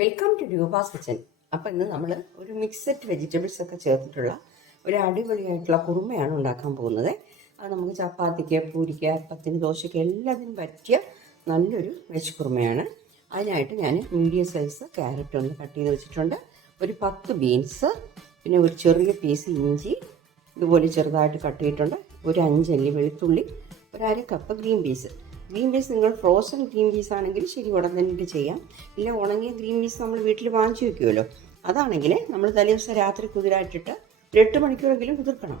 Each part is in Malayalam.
വെൽക്കം ടു രൂപാസ് കിച്ചൻ അപ്പം ഇന്ന് നമ്മൾ ഒരു മിക്സഡ് വെജിറ്റബിൾസ് ഒക്കെ ചേർത്തിട്ടുള്ള ഒരു അടിപൊളിയായിട്ടുള്ള കുറുമയാണ് ഉണ്ടാക്കാൻ പോകുന്നത്. അത് നമുക്ക് ചപ്പാത്തിക്ക് പൂരിക്ക് അപ്പത്തിന് ദോശയ്ക്ക് എല്ലാത്തിനും പറ്റിയ നല്ലൊരു വെജ് കുറുമയാണ്. അതിനായിട്ട് ഞാൻ മീഡിയം സൈസ് ക്യാരറ്റ് ഒന്ന് കട്ട് ചെയ്ത് വെച്ചിട്ടുണ്ട്. ഒരു പത്ത് ബീൻസ് പിന്നെ ഒരു ചെറിയ പീസ് ഇഞ്ചി ഇതുപോലെ ചെറുതായിട്ട് കട്ട് ചെയ്തിട്ടുണ്ട്. ഒരു അഞ്ചല്ലി വെളുത്തുള്ളി ഒരു അര cup green peas green peas നിങ്ങൾ ഫ്രോസൺ ഗ്രീൻ പീസ് ആണെങ്കിൽ ശരി ഉടൻ തന്നെ ചെയ്യാം. ഇല്ല ഉണങ്ങിയ ഗ്രീൻ പീസ് നമ്മൾ വീട്ടിൽ വാങ്ങിച്ചു വെക്കുമല്ലോ. അതാണെങ്കിൽ നമ്മൾ തലേദിവസം രാത്രി കുതിരായിട്ടിട്ട് ഒരു എട്ട് മണിക്കൂറെങ്കിലും കുതിർക്കണം.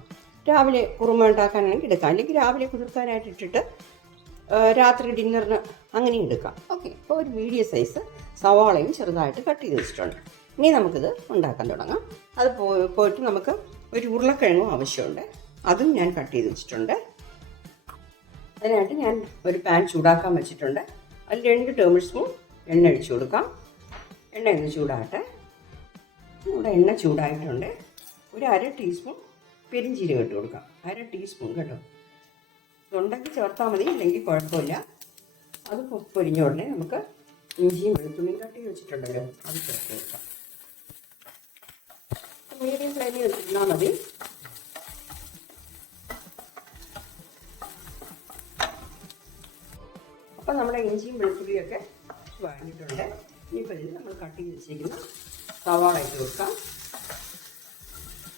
രാവിലെ കുറുമ ഉണ്ടാക്കാനാണെങ്കിൽ എടുക്കാം. അല്ലെങ്കിൽ രാവിലെ കുതിർക്കാനായിട്ട് ഇട്ടിട്ട് രാത്രി ഡിന്നറിന് അങ്ങനെയും എടുക്കാം. ഓക്കെ അപ്പോൾ ഒരു മീഡിയം സൈസ് സവാളയും ചെറുതായിട്ട് കട്ട് ചെയ്ത് വെച്ചിട്ടുണ്ട്. ഇനി നമുക്കിത് ഉണ്ടാക്കാൻ തുടങ്ങാം. അത് പോയിട്ട് നമുക്ക് ഒരു ഉരുളക്കിഴങ്ങും ആവശ്യമുണ്ട്. അതും ഞാൻ കട്ട് ചെയ്ത് വെച്ചിട്ടുണ്ട്. അതിനായിട്ട് ഞാൻ ഒരു പാൻ ചൂടാക്കാൻ വെച്ചിട്ടുണ്ട്. അതിൽ രണ്ട് ടേബിൾ സ്പൂൺ എണ്ണ ഒഴിച്ചു കൊടുക്കാം. എണ്ണ ഒന്ന് ചൂടാകട്ടെ. ഇവിടെ എണ്ണ ചൂടായിട്ടുണ്ട്. ഒരു അര ടീസ്പൂൺ പെരിഞ്ചീരകം ഇട്ട് കൊടുക്കാം. അര ടീസ്പൂൺ കേട്ടോ. ഇതുണ്ടെങ്കിൽ ചേർത്താൽ മതി ഇല്ലെങ്കിൽ കുഴപ്പമില്ല. അത് പൊരിഞ്ഞ ഉടനെ നമുക്ക് ഇഞ്ചിയും വെളുത്തുള്ളിയും കട്ടി വെച്ചിട്ടുണ്ടല്ലോ അത് ചേർത്ത് കൊടുക്കാം. മീഡിയം ഫ്ലെയിമിൽ വെച്ചിരുന്നാൽ മതി. വെളുത്തുള്ളിയൊക്കെ വാങ്ങിയിട്ടുണ്ട് ഇനിയിപ്പോൾ ഇതിൽ നമ്മൾ കട്ട് ചെയ്ത് വെച്ചിരിക്കുന്ന സവാള ഇട്ട് കൊടുക്കാം.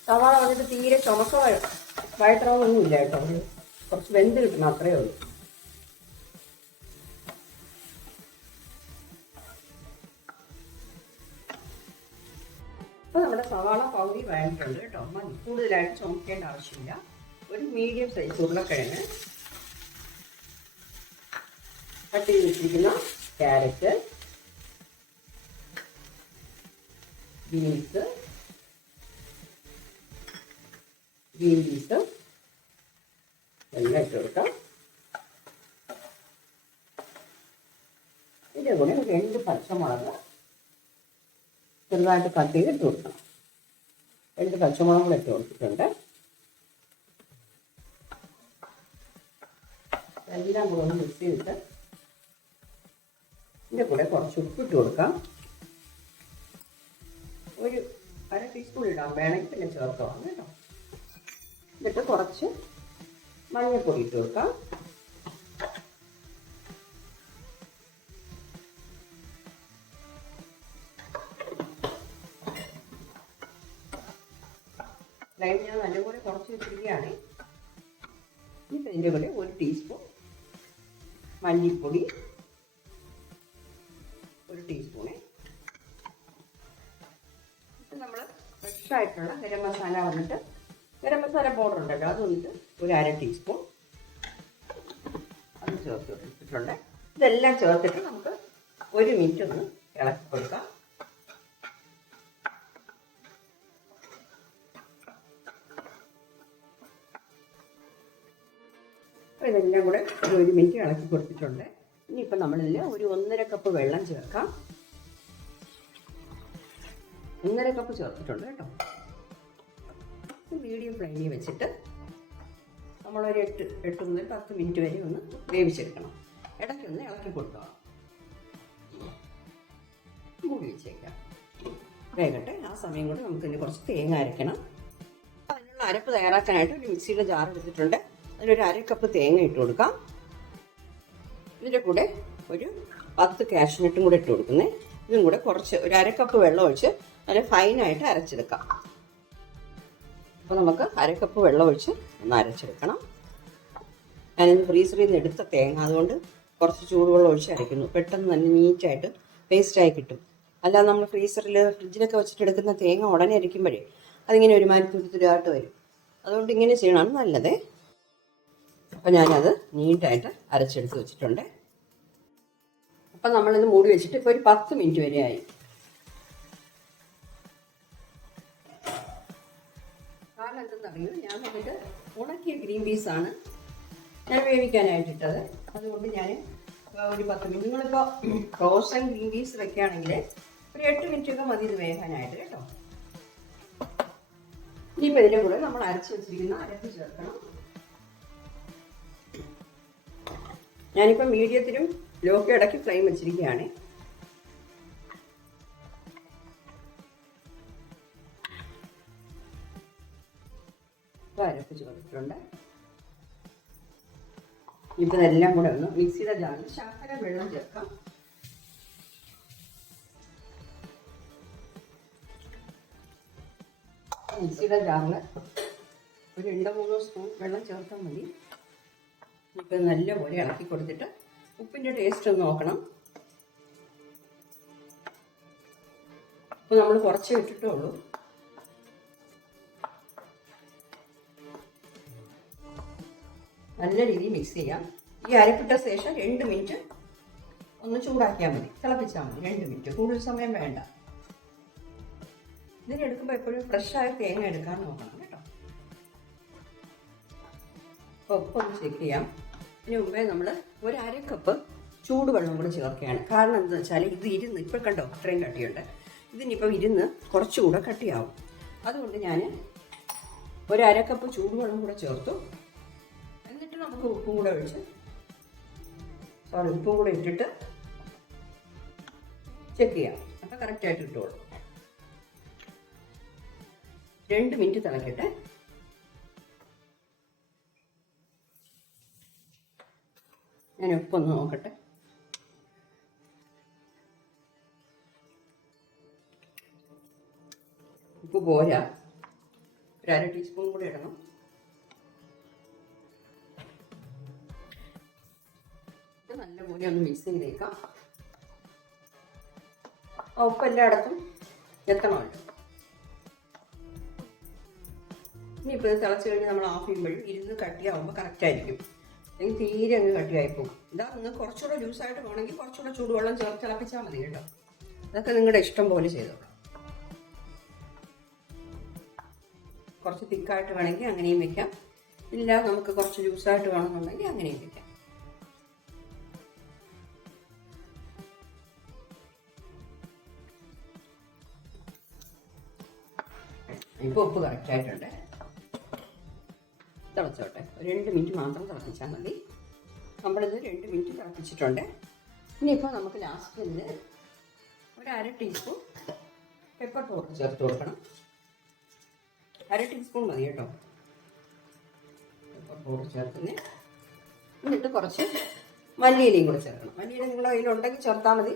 സവാള വന്നിട്ട് തീരെ ചുമക്ക ഇല്ല കേട്ടോ. കുറച്ച് വെന്ത് കിട്ടണം അത്രയേ ഉള്ളൂ. അപ്പോൾ നമ്മുടെ സവാള പകുതി വഴങ്ങിയിട്ടുണ്ട് കേട്ടോ. കൂടുതലായിട്ട് ചുമക്കേണ്ട ആവശ്യമില്ല. ഒരു മീഡിയം സൈസ് ഉരുളക്കിഴങ്ങ്. കട്ട് ചെയ്ത് വെച്ചിരിക്കുന്ന ക്യാരറ്റ് ബീൻസ് ഗ്രീൻ പീസ് എല്ലാം ഇട്ട് കൊടുക്കാം. ഇതിന്റെ കൂടെ രണ്ട് പച്ചമുളക് ചെറുതായിട്ട് കട്ട് ചെയ്ത് ഇട്ട് കൊടുക്കണം രണ്ട് പച്ചമുളകും ഇട്ട് കൊടുത്തിട്ടുണ്ട്. എല്ലാം കൂടെ ഒന്ന് മിക്സ് ചെയ്തിട്ട് ഇതിന്റെ കൂടെ കുറച്ച് ഉപ്പിട്ട് കൊടുക്കാം. ഒരു അര ടീസ്പൂൺ ഇടാം. വേണമെങ്കിൽ പിന്നെ ചേർക്കാം കേട്ടോ. എന്നിട്ട് കുറച്ച് മഞ്ഞൾപ്പൊടി ഇട്ട് കൊടുക്കാം. ഫ്ലെയിം ഞാൻ നല്ലപോലെ കുറച്ച് വെച്ചിരിക്കുകയാണ്. ഇതിന്റെ കൂടെ ഒരു ടീസ്പൂൺ മല്ലിപ്പൊടി ആയിട്ടുള്ള ഗരം മസാല വന്നിട്ട് ഗരം മസാല പൗഡർ ഉണ്ടല്ലോ അത് വന്നിട്ട് ഒരു അര ടീസ്പൂൺ അത് ചേർത്ത് കൊടുത്തിട്ടുണ്ട് ഇതെല്ലാം ചേർത്തിട്ട് നമുക്ക് ഒരു മിനിറ്റ് ഒന്ന് ഇളക്കി കൊടുക്കാം. അപ്പോൾ ഇതെല്ലാം കൂടെ ഒരു ഒരു മിനിറ്റ് ഇളക്കി കൊടുത്തിട്ടുണ്ട്. ഇനിയിപ്പോൾ നമ്മളിതിൽ ഒരു ഒന്നര കപ്പ് വെള്ളം ചേർക്കാം. ഒന്നര കപ്പ് ചേർത്തിട്ടുണ്ട് കേട്ടോ. മീഡിയം ഫ്ലെയിമിൽ വെച്ചിട്ട് നമ്മളൊരു എട്ട് എട്ട് മുതൽ പത്ത് മിനിറ്റ് വരെ ഒന്ന് വേവിച്ചെടുക്കണം. ഇടയ്ക്കൊന്ന് ഇളക്കി കൊടുക്കണം മൂടി വെച്ചേക്കാം. വേകട്ടെ ആ സമയം കൊണ്ട് നമുക്കിനി കുറച്ച് തേങ്ങ അരയ്ക്കണം അതിനുള്ള അരപ്പ് തയ്യാറാക്കാനായിട്ട് ഒരു മിക്സിയുടെ ജാർ എടുത്തിട്ടുണ്ട്. അതിലൊരു അര കപ്പ് തേങ്ങ ഇട്ട് കൊടുക്കാം. ഇതിന്റെ കൂടെ ഒരു പത്ത് കാഷ്നട്ടും കൂടെ ഇട്ട് കൊടുക്കുന്നേ. ഇതും കൂടെ കുറച്ച് ഒരു അര കപ്പ് വെള്ളം ഒഴിച്ച് നല്ല ഫൈനായിട്ട് അരച്ചെടുക്കാം. അപ്പോൾ നമുക്ക് അര കപ്പ് വെള്ളം ഒഴിച്ച് ഒന്ന് അരച്ചെടുക്കണം. ഞാനിന്ന് ഫ്രീസറിൽ നിന്ന് എടുത്ത തേങ്ങ അതുകൊണ്ട് കുറച്ച് ചൂടുവെള്ളം ഒഴിച്ച് അരയ്ക്കുന്നു. പെട്ടെന്ന് തന്നെ നീറ്റായിട്ട് പേസ്റ്റായി കിട്ടും. അല്ലാതെ നമ്മൾ ഫ്രീസറിൽ ഫ്രിഡ്ജിലൊക്കെ വെച്ചിട്ട് എടുക്കുന്ന തേങ്ങ ഉടനെ അരയ്ക്കുമ്പോഴേ അതിങ്ങനെ ഒരുമാതിരി തുരുത്തുരായിട്ട് വരും. അതുകൊണ്ട് ഇങ്ങനെ ചെയ്യണം. നല്ലത്. അപ്പം ഞാനത് നീറ്റായിട്ട് അരച്ചെടുത്ത് വെച്ചിട്ടുണ്ട്. അപ്പം നമ്മളിത് മൂടി വെച്ചിട്ട് ഇപ്പോൾ ഒരു പത്ത് മിനിറ്റ് വരെ ആയി. കാരണം എന്തെന്നറിയോ ഞാൻ വന്നിട്ട് ഉണക്കിയ ഗ്രീൻ പീസാണ് ഞാൻ വേവിക്കാനായിട്ടിട്ടത്. അതുകൊണ്ട് ഞാൻ ഒരു പത്ത് മിനിറ്റ്. നിങ്ങളിപ്പോൾ ഫ്രോസൺ ഗ്രീൻ പീസ് വെക്കുകയാണെങ്കിൽ ഒരു എട്ട് മിനിറ്റ് ഒക്കെ മതി ഇത് വേകാനായിട്ട് കേട്ടോ. ഇനിയിപ്പോൾ ഇതിന്റെ കൂടെ നമ്മൾ അരച്ച് വെച്ചിരിക്കുന്ന അരപ്പ് ചേർക്കണം. ഞാനിപ്പോൾ മീഡിയത്തിലും ലോക്കി ഇടയ്ക്ക് ഫ്ലെയിം വെച്ചിരിക്കുകയാണ്. അരപ്പ് കൊടുത്തിട്ടുണ്ട് ഇപ്പം ഇതെല്ലാം കൂടെ ഒന്ന് മിക്സിയുടെ ജാറിൽ ശർക്കര വെള്ളം ചേർക്കാം മിക്സിയുടെ ജാറിൽ ഒരു രണ്ടോ മൂന്നോ സ്പൂൺ വെള്ളം ചേർത്താൽ മതി. ഇപ്പം നല്ലപോലെ ഇളക്കി കൊടുത്തിട്ട് ഉപ്പിന്റെ ടേസ്റ്റ് ഒന്ന് നോക്കണം. ഇപ്പൊ നമ്മൾ കുറച്ച് ഇട്ടിട്ടേ ഉള്ളൂ. നല്ല രീതിയിൽ മിക്സ് ചെയ്യാം. ഈ അരപ്പിട്ട ശേഷം രണ്ട് മിനിറ്റ് ഒന്ന് ചൂടാക്കിയാൽ മതി. തിളപ്പിച്ചാൽ മതി. രണ്ട് മിനിറ്റ് കൂടുതൽ സമയം വേണ്ട. ഇതിനെടുക്കുമ്പോൾ എപ്പോഴും ഫ്രഷായ തേങ്ങ എടുക്കാൻ നോക്കണം കേട്ടോ. അപ്പോൾ ഉപ്പൊന്ന് ചെക്ക് ചെയ്യാം. ഇതിന് മുമ്പേ നമ്മൾ ഒരു അര കപ്പ് ചൂടുവെള്ളം കൂടെ ചേർക്കുകയാണ്. കാരണം എന്താണെന്ന് വെച്ചാൽ ഇത് ഇരുന്ന് ഇപ്പോൾ കണ്ടോ? ഇത്രയും കട്ടിയുണ്ട്. ഇതിനിപ്പോൾ ഇരുന്ന് കുറച്ചുകൂടെ കട്ടിയാവും. അതുകൊണ്ട് ഞാൻ ഒരു അര കപ്പ് ചൂടുവെള്ളം കൂടെ ചേർത്തു. എന്നിട്ട് നമുക്ക് ഉപ്പും കൂടെ ഒഴിച്ച് സോറി ഉപ്പും കൂടെ ഇട്ടിട്ട് ചെക്ക് ചെയ്യാം. അപ്പം കറക്റ്റായിട്ട് ഇട്ടോളൂ രണ്ട് മിനിറ്റ് തിളക്കട്ടെ. ഞാൻ ഉപ്പൊന്ന് നോക്കട്ടെ. ഉപ്പ് പോരാ. ഒരു അര ടീസ്പൂൺ കൂടി ഇടണം. നല്ലപോലെ ഒന്ന് മിക്സ് ചെയ്തേക്കാം ഉപ്പ് എല്ലായിടത്തും എത്തണമല്ലോ. ഇനിയിപ്പോൾ ഇത് തിളച്ച് കഴിഞ്ഞ് നമ്മൾ ഓഫ് ചെയ്യുമ്പോഴും ഇരുന്ന് കട്ടിയാവുമ്പോൾ കറക്റ്റായിരിക്കും അല്ലെങ്കിൽ തീരെ അങ്ങ് കട്ടിയായി പോകും. ഇതാ നിങ്ങൾക്ക് കുറച്ചുകൂടെ ജ്യൂസായിട്ട് വേണമെങ്കിൽ കുറച്ചുകൂടെ ചൂടുവെള്ളം ചേർത്ത് തിളപ്പിച്ചാൽ മതി കേട്ടോ. അതൊക്കെ നിങ്ങളുടെ ഇഷ്ടം പോലെ ചെയ്തോളാം കുറച്ച് തിക്കായിട്ട് വേണമെങ്കിൽ അങ്ങനെയും വെക്കാം. ഇല്ല നമുക്ക് കുറച്ച് ജ്യൂസായിട്ട് വേണമെന്നുണ്ടെങ്കിൽ അങ്ങനെയും വെക്കാം. ഇപ്പോൾ ഉപ്പ് കറക്റ്റായിട്ടുണ്ട്. തിളച്ചോട്ടെ. രണ്ട് മിനിറ്റ് മാത്രം തിളപ്പിച്ചാൽ മതി. നമ്മളിത് രണ്ട് മിനിറ്റ് തിളപ്പിച്ചിട്ടുണ്ട്. ഇനിയിപ്പോൾ നമുക്ക് ലാസ്റ്റ് ഇതിൽ ഒരു അര ടീസ്പൂൺ പെപ്പർ പൗഡർ ചേർത്ത് കൊടുക്കണം. അര ടീസ്പൂൺ മതി കേട്ടോ. പെപ്പർ പൗഡർ ചേർത്തിന് എന്നിട്ട് കുറച്ച് മല്ലിയിലയും കൂടെ ചേർക്കണം. മല്ലിയില നിങ്ങളുടെ കയ്യിലുണ്ടെങ്കിൽ ചേർത്താൽ മതി.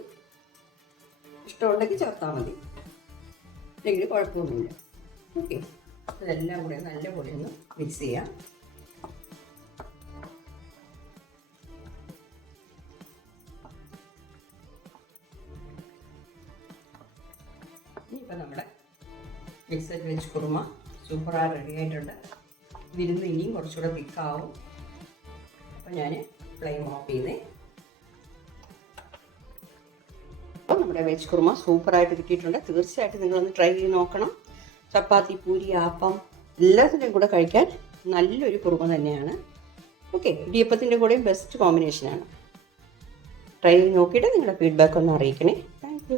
ഇഷ്ടമുണ്ടെങ്കിൽ ചേർത്താൽ മതി. അല്ലെങ്കിൽ കുഴപ്പമൊന്നുമില്ല. ഓക്കെ. അതെല്ലാം കൂടെ നല്ലപോലെ ഒന്ന് മിക്സ് ചെയ്യാം. ഇനിയിപ്പോൾ നമ്മുടെ മിക്സഡ് വെജ് കുറുമ സൂപ്പറായി റെഡി ആയിട്ടുണ്ട്. വിരുന്ന് ഇനിയും കുറച്ചുകൂടെ തിക്കാവും അപ്പം ഞാൻ ഫ്ലെയിം ഓഫ് ചെയ്തേ. നമ്മുടെ വെജ് കുറുമ സൂപ്പറായിട്ട് ഇരിക്കിയിട്ടുണ്ട്. തീർച്ചയായിട്ടും നിങ്ങളൊന്ന് ട്രൈ ചെയ്ത് നോക്കണം. ചപ്പാത്തി പൂരി ആപ്പം എല്ലാത്തിന്റെയും കൂടെ കഴിക്കാൻ നല്ലൊരു കുറുമ തന്നെയാണ്. ഓക്കെ ഇടിയപ്പത്തിന്റെ കൂടെയും ബെസ്റ്റ് കോമ്പിനേഷനാണ് ട്രൈ നോക്കിയിട്ട് നിങ്ങളുടെ ഫീഡ്ബാക്ക് ഒന്ന് അറിയിക്കണേ. താങ്ക്